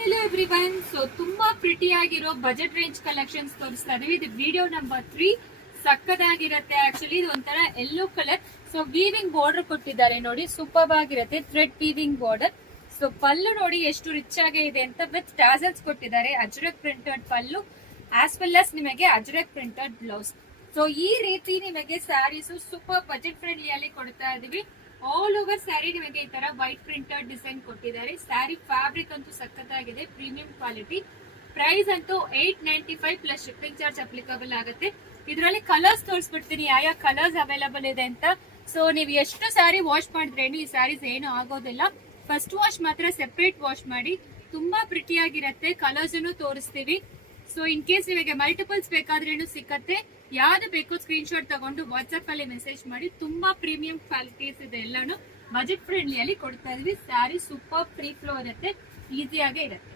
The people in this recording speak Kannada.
Hello everyone. ಸೊ ತುಂಬಾ ಪ್ರಿಟಿ ಆಗಿರೋ ಬಜೆಟ್ ರೇಂಜ್ ಕಲೆಕ್ಷನ್ಸ್ ತೋರಿಸ್ತಾ ಇದೀವಿ. ಇದು ವಿಡಿಯೋ ನಂಬರ್ 3. ಸಕ್ಕದಾಗಿರತ್ತೆ. ಆಕ್ಚುಲಿ ಇದು ಒಂಥರ yellow colour. So weaving border ಕೊಟ್ಟಿದ್ದಾರೆ ನೋಡಿ, ಸೂಪರ್ ಆಗಿರುತ್ತೆ. Thread weaving border. ಸೊ ಪಲ್ಲು ನೋಡಿ ಎಷ್ಟು ರಿಚ್ ಆಗಿ ಇದೆ ಅಂತ, ವಿತ್ ಟಾಸಲ್ಸ್ ಕೊಟ್ಟಿದ್ದಾರೆ. ಅಜ್ರಕ್ ಪ್ರಿಂಟೆಡ್ ಪಲ್ಲು ಆಸ್ ವೆಲ್ ಆಸ್ ನಿಮಗೆ ಅಜ್ರಕ್ ಪ್ರಿಂಟೆಡ್ ಬ್ಲೌಸ್. ಸೊ ಈ ರೀತಿ ನಿಮಗೆ ಸ್ಯಾರೀಸ್ ಸೂಪರ್ ಬಜೆಟ್ ಫ್ರೆಂಡ್ಲಿ ಅಲ್ಲಿ ಕೊಡ್ತಾ ಇದೀವಿ. ಆಲ್ ಓವರ್ ಸ್ಯಾರಿ ನಿಮಗೆ ಈ ತರ ವೈಟ್ ಪ್ರಿಂಟೆಡ್ ಡಿಸೈನ್ ಕೊಟ್ಟಿದ್ದಾರೆ. ಸ್ಯಾರಿ ಫ್ಯಾಬ್ರಿಕ್ ಅಂತೂ ಸಖತ್ತಾಗಿದೆ, ಪ್ರೀಮಿಯಂ ಕ್ವಾಲಿಟಿ. ಪ್ರೈಸ್ ಅಂತೂ 895 ಪ್ಲಸ್ ಶಿಪ್ಪಿಂಗ್ ಚಾರ್ಜ್ ಅಪ್ಲಿಕಬಲ್ ಆಗುತ್ತೆ. ಇದರಲ್ಲಿ ಕಲರ್ಸ್ ತೋರಿಸ್ಬಿಡ್ತೀನಿ ಯಾವ ಕಲರ್ಸ್ ಅವೈಲಬಲ್ ಇದೆ ಅಂತ. ಸೊ ನೀವು ಎಷ್ಟು ಸ್ಯಾರಿ ವಾಶ್ ಮಾಡಿದ್ರೇನು ಈ ಸ್ಯಾರೀಸ್ ಏನು ಆಗೋದಿಲ್ಲ. ಫಸ್ಟ್ ವಾಶ್ ಮಾತ್ರ ಸೆಪರೇಟ್ ವಾಶ್ ಮಾಡಿ. ತುಂಬಾ ಪ್ರಿಟಿ ಆಗಿರತ್ತೆ. ಕಲರ್ಸ್ ಅನ್ನು ತೋರಿಸ್ತೀವಿ. ಸೊ ಇನ್ ಕೇಸ್ ನಿಮಗೆ ಮಲ್ಟಿಪಲ್ಸ್ ಬೇಕಾದ್ರೇನು ಸಿಕ್ಕತ್ತೆ. ಯಾವ್ದು ಬೇಕೋ ಸ್ಕ್ರೀನ್ ಶಾಟ್ ತಗೊಂಡು ವಾಟ್ಸ್ಆಪ್ ಅಲ್ಲಿ ಮೆಸೇಜ್ ಮಾಡಿ. ತುಂಬಾ ಪ್ರೀಮಿಯಂ ಕ್ವಾಲಿಟೀಸ್ ಇದೆ, ಎಲ್ಲಾನು ಬಜೆಟ್ ಫ್ರೆಂಡ್ಲಿ ಅಲ್ಲಿ ಕೊಡ್ತಾ ಇದೀವಿ. ಸ್ಯಾರಿ ಸೂಪರ್ ಫ್ರೀ ಫ್ಲೋ ಇರುತ್ತೆ, ಈಸಿಯಾಗೇ ಇರುತ್ತೆ.